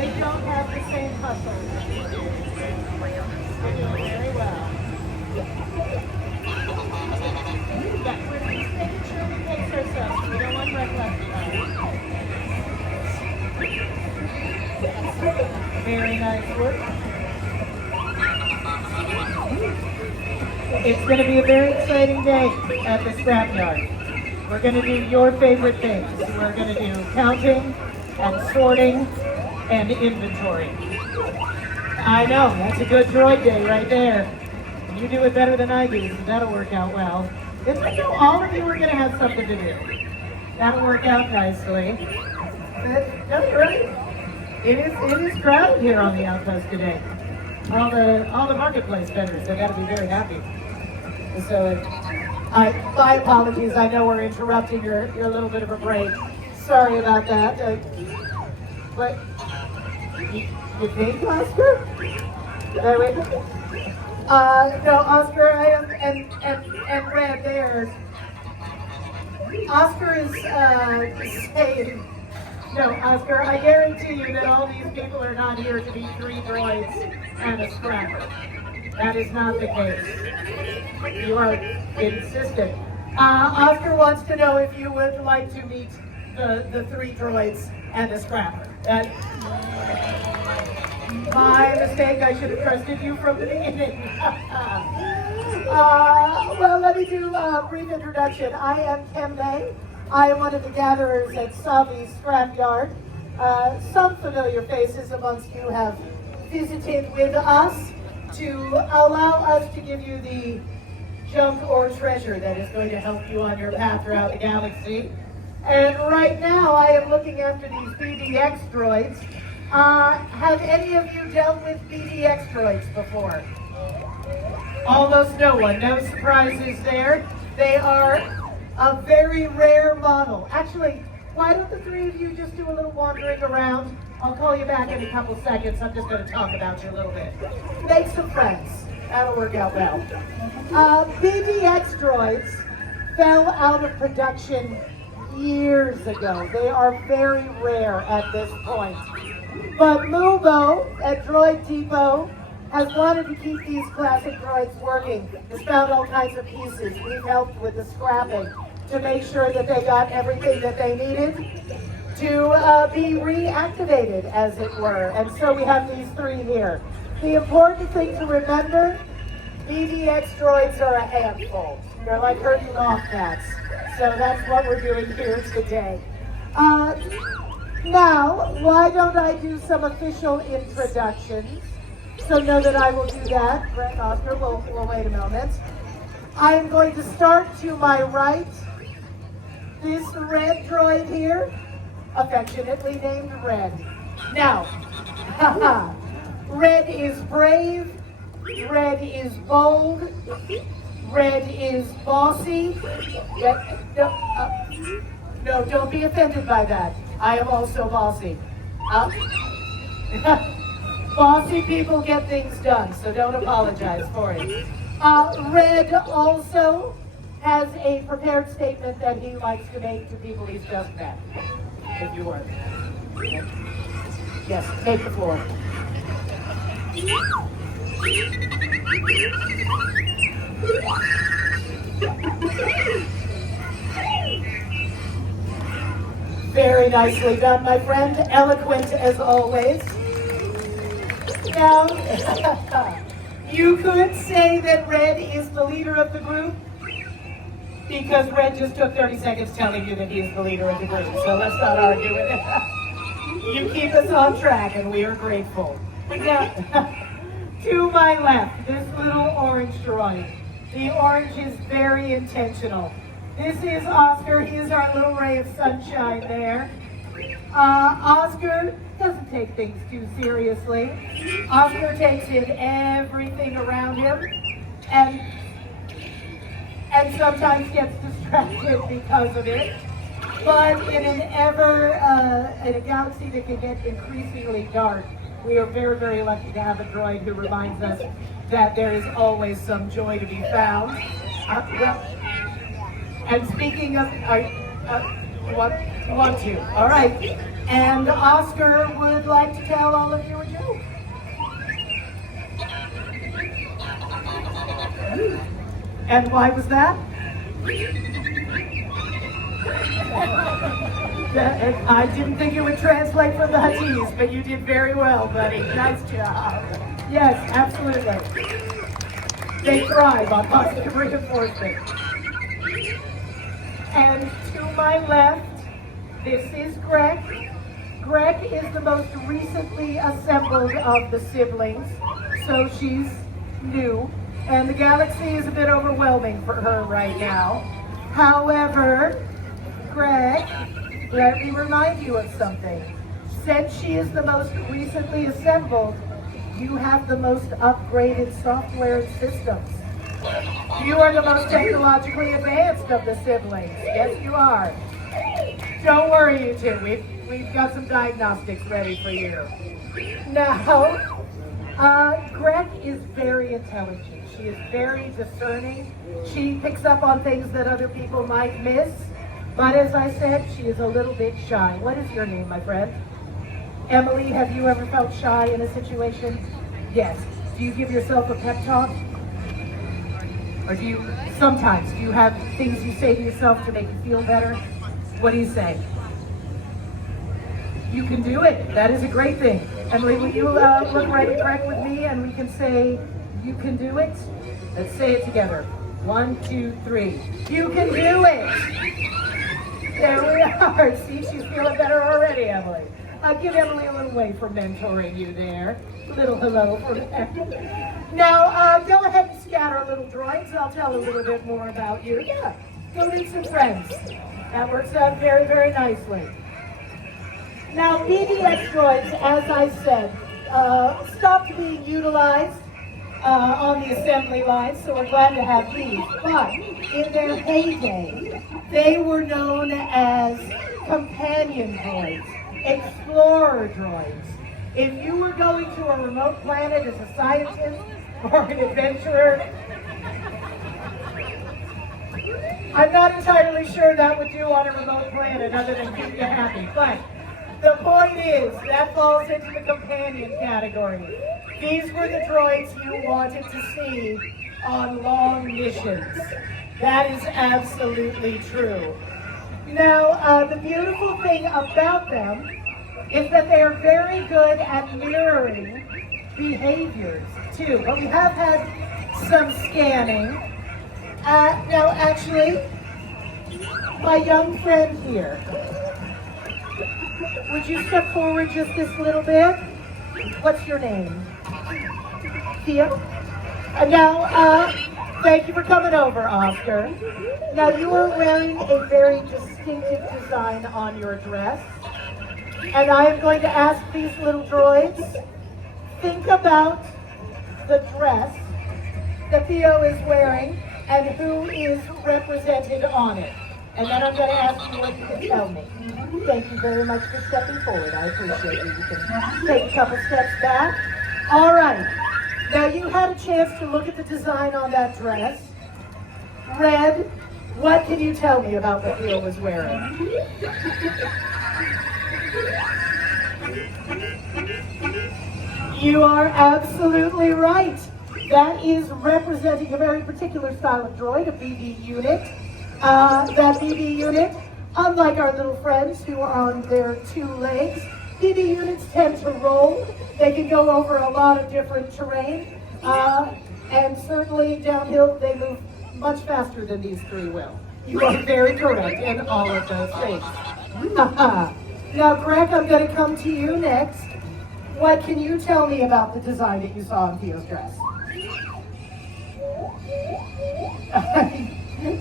they don't have the same hustle. They're doing very well. Yeah, we're just making sure we pace ourselves. We don't want breath left behind. Very nice work. It's going to be a very exciting day at the scrapyard. We're going to do your favorite things. We're going to do counting and sorting and inventory. I know, that's a good droid day right there. You do it better than I do, so that'll work out well. It's like all of you are going to have something to do. That'll work out nicely. No, you're right. It is crowded here on the outpost today. All the marketplace vendors, they got to be very happy. So, my apologies. I know we're interrupting your little bit of a break. Sorry about that. But you think, Oscar? Wait. No, Oscar, I am and Red there. Oscar is saying. No, Oscar, I guarantee you that all these people are not here to be 3 droids and a scrapper. That is not the case. You are insistent. Oscar wants to know if you would like to meet the 3 droids and a scrapper. My mistake, I should have trusted you from the beginning. Well, let me do a brief introduction. I am Kim May. I am one of the gatherers at Savi's Scrapyard. Some familiar faces amongst you have visited with us to allow us to give you the junk or treasure that is going to help you on your path throughout the galaxy. And right now I am looking after these BDX droids. Have any of you dealt with BDX droids before? Almost no one. No surprises there. They are a very rare model. Actually, why don't the 3 of you just do a little wandering around? I'll call you back in a couple seconds. I'm just going to talk about you a little bit. Make some friends. That'll work out well. BDX droids fell out of production years ago. They are very rare at this point. But Mubo at Droid Depot has wanted to keep these classic droids working. Has found all kinds of pieces. We've helped with the scrapping to make sure that they got everything that they needed to be reactivated, as it were. And so we have these 3 here. The important thing to remember, BDX droids are a handful. They're like herding off cats. So that's what we're doing here today. Now, why don't I do some official introductions? So know that I will do that. Brett Oscar, we'll wait a moment. I am going to start to my right. This red droid here, affectionately named Red. Now, Red is brave, Red is bold, Red is bossy. No, don't be offended by that. I am also bossy. Bossy people get things done, so don't apologize for it. Red also has a prepared statement that he likes to make to people he's just met, if you were. Yes, take the floor. Very nicely done, my friend. Eloquent as always. Now, you could say that Red is the leader of the group, because Red just took 30 seconds telling you that he is the leader of the group, so let's not argue with it. You keep us on track, and we are grateful. Now, to my left, this little orange droid. The orange is very intentional. This is Oscar. He is our little ray of sunshine there. Oscar doesn't take things too seriously. Oscar takes in everything around him, and sometimes gets distracted because of it. But in in a galaxy that can get increasingly dark, we are very, very lucky to have a droid who reminds us that there is always some joy to be found. And speaking of, what? Want to. All right. And Oscar would like to tell all of you a joke. And why was that? I didn't think it would translate from the Huttese, but you did very well, buddy. Nice job. Yes, absolutely. They thrive on positive reinforcement. And to my left, this is Greg. Greg is the most recently assembled of the siblings, so she's new. And the galaxy is a bit overwhelming for her right now. However, Greg, let me remind you of something. Since she is the most recently assembled, you have the most upgraded software and systems. You are the most technologically advanced of the siblings. Yes, you are. Don't worry, you two. We've got some diagnostics ready for you. Now, Greg is very intelligent. She is very discerning. She picks up on things that other people might miss. But as I said, she is a little bit shy. What is your name, my friend? Emily, have you ever felt shy in a situation? Yes. Do you give yourself a pep talk? Or do you have things you say to yourself to make you feel better? What do you say? You can do it. That is a great thing. Emily, will you look right at Greg with me and we can say, you can do it? Let's say it together. 1, 2, 3. You can do it! There we are. See, she's feeling better already, Emily. Give Emily a little wave for mentoring you there. A little hello for there. Now, go ahead and scatter little droids. I'll tell a little bit more about you. Yeah, go meet some friends. That works out very, very nicely. Now, BDX Droids, as I said, stopped being utilized on the assembly line, so we're glad to have these. But in their heyday, they were known as companion droids, explorer droids. If you were going to a remote planet as a scientist or an adventurer, I'm not entirely sure that would do on a remote planet other than keep you happy. But the point is, that falls into the companion category. These were the droids you wanted to see on long missions. That is absolutely true. Now, the beautiful thing about them is that they are very good at mirroring behaviors, too. But we have had some scanning. Now, actually, my young friend here, would you step forward just this little bit? What's your name? Thea? Now, thank you for coming over, Oscar. Now, you are wearing a very distinctive design on your dress. And I am going to ask these little droids, think about the dress that Theo is wearing and who is represented on it. And then I'm going to ask you what you can tell me. Thank you very much for stepping forward. I appreciate you. You can take a couple steps back. All right. Now you had a chance to look at the design on that dress. Red, what can you tell me about what Theo was wearing? You are absolutely right. That is representing a very particular style of droid, a BD unit. That BD unit, unlike our little friends who are on their 2 legs, BD units tend to roll. They can go over a lot of different terrain. And certainly downhill, they move much faster than these 3 will. You are very correct in all of those things. Now, Greg, I'm going to come to you next. What can you tell me about the design that you saw in Theo's dress?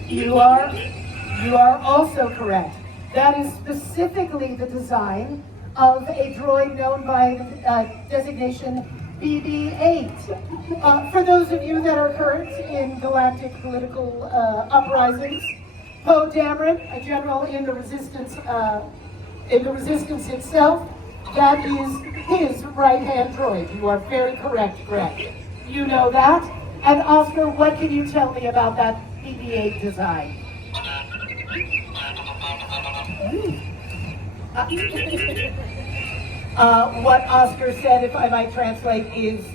You are also correct. That is specifically the design of a droid known by designation BB-8. For those of you that are current in galactic political uprisings, Poe Dameron, a general in the resistance itself, that is his right-hand droid. You are very correct, Greg. You know that. And Oscar, what can you tell me about that BB-8 design? What Oscar said, if I might translate, is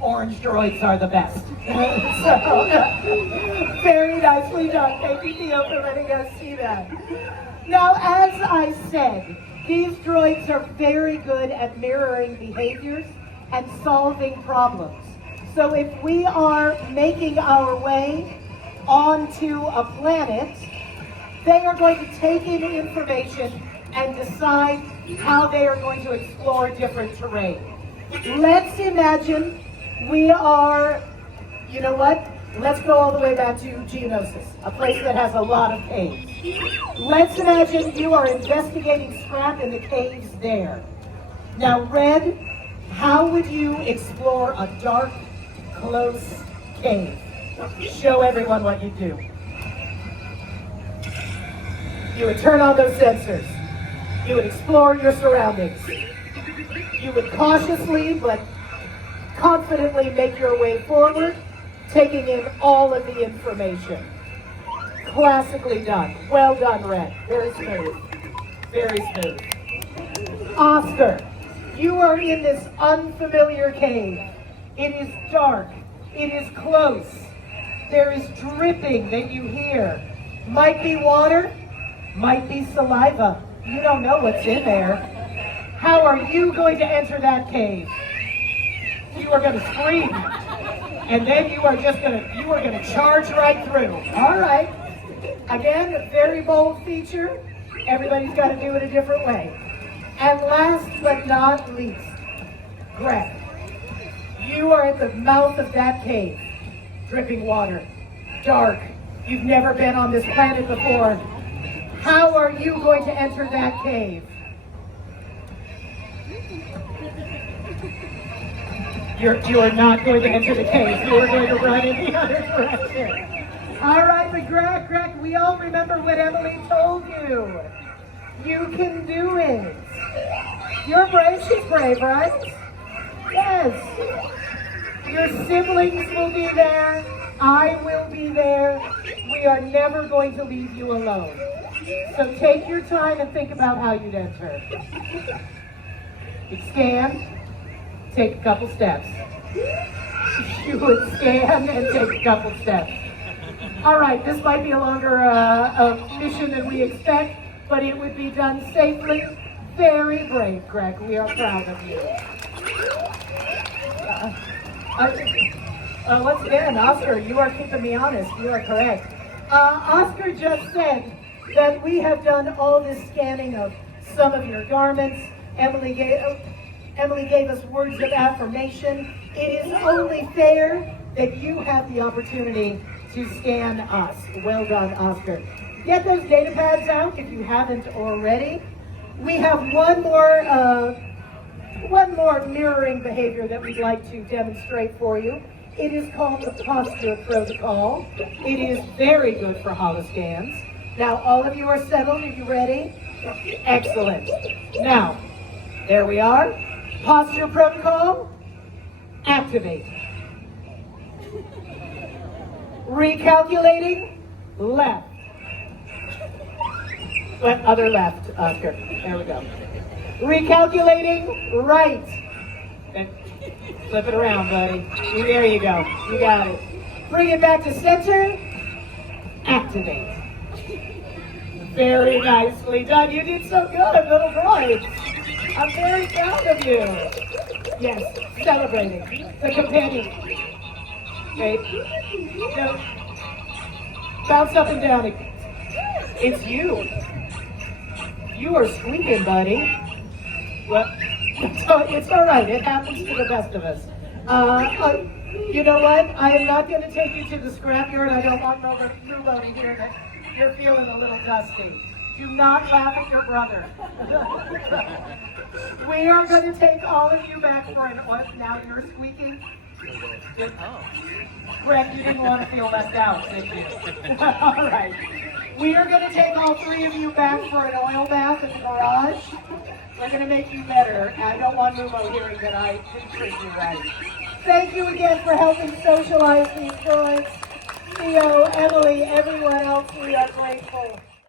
orange droids are the best. So, very nicely done. Thank you, Theo, for letting us see that. Now, as I said, these droids are very good at mirroring behaviors and solving problems. So if we are making our way onto a planet, they are going to take in information and decide how they are going to explore different terrain. Let's imagine we are, you know what? Let's go all the way back to Geonosis, a place that has a lot of caves. Let's imagine you are investigating scrap in the caves there. Now, Red, how would you explore a dark, close cave? Show everyone what you do. You would turn on those sensors. You would explore your surroundings. You would cautiously but confidently make your way forward, taking in all of the information. Classically done. Well done, Red. Very smooth. Very smooth. Oscar, you are in this unfamiliar cave. It is dark. It is close. There is dripping that you hear. Might be water, might be saliva. You don't know what's in there. How are you going to enter that cave? You are going to scream. And then you are going to charge right through. All right. Again, a very bold feature. Everybody's got to do it a different way. And last but not least, Greg, you are at the mouth of that cave. Dripping water, dark. You've never been on this planet before. How are you going to enter that cave? You are not going to enter the cave. You are going to run in the other direction. All right, but Greg, we all remember what Emily told you. You can do it. You're brave. She's brave, right? Yes. Your siblings will be there. I will be there. We are never going to leave you alone. So take your time and think about how you'd enter. You'd scan. Take a couple steps. You would scan and take a couple steps. All right, this might be a longer mission than we expect, but it would be done safely. Very brave, Greg. We are proud of you. Once again, Oscar, you are keeping me honest. You are correct. Oscar just said that we have done all this scanning of some of your garments. Emily gave us words of affirmation. It is only fair that you have the opportunity to scan us. Well done, Oscar. Get those data pads out if you haven't already. We have one more mirroring behavior that we'd like to demonstrate for you. It is called the posture protocol. It is very good for holoscans. Now, all of you are settled. Are you ready? Excellent. Now, there we are. Posture protocol, activate. Recalculating, left. Other left, Oscar. There we go. Recalculating, right. And flip it around, buddy. There you go. You got it. Bring it back to center, activate. Very nicely done. You did so good, little droids. I'm very proud of you. Yes, celebrating. The companion. Okay. No. Bounce up and down. It's you. You are squeaking, buddy. Well, it's all right. It happens to the best of us. You know what? I am not going to take you to the scrapyard. I don't want nobody here that you're feeling a little dusty. Do not laugh at your brother. We are going to take all of you back for an oil. Now you're squeaking. Greg, you didn't want to feel left out, did you? All right. We are going to take all three of you back for an oil bath in the garage. We're going to make you better. I don't want Mumo hearing that I didn't treat you right. Thank you again for helping socialize these droids. Theo, Emily, everyone else, we are grateful.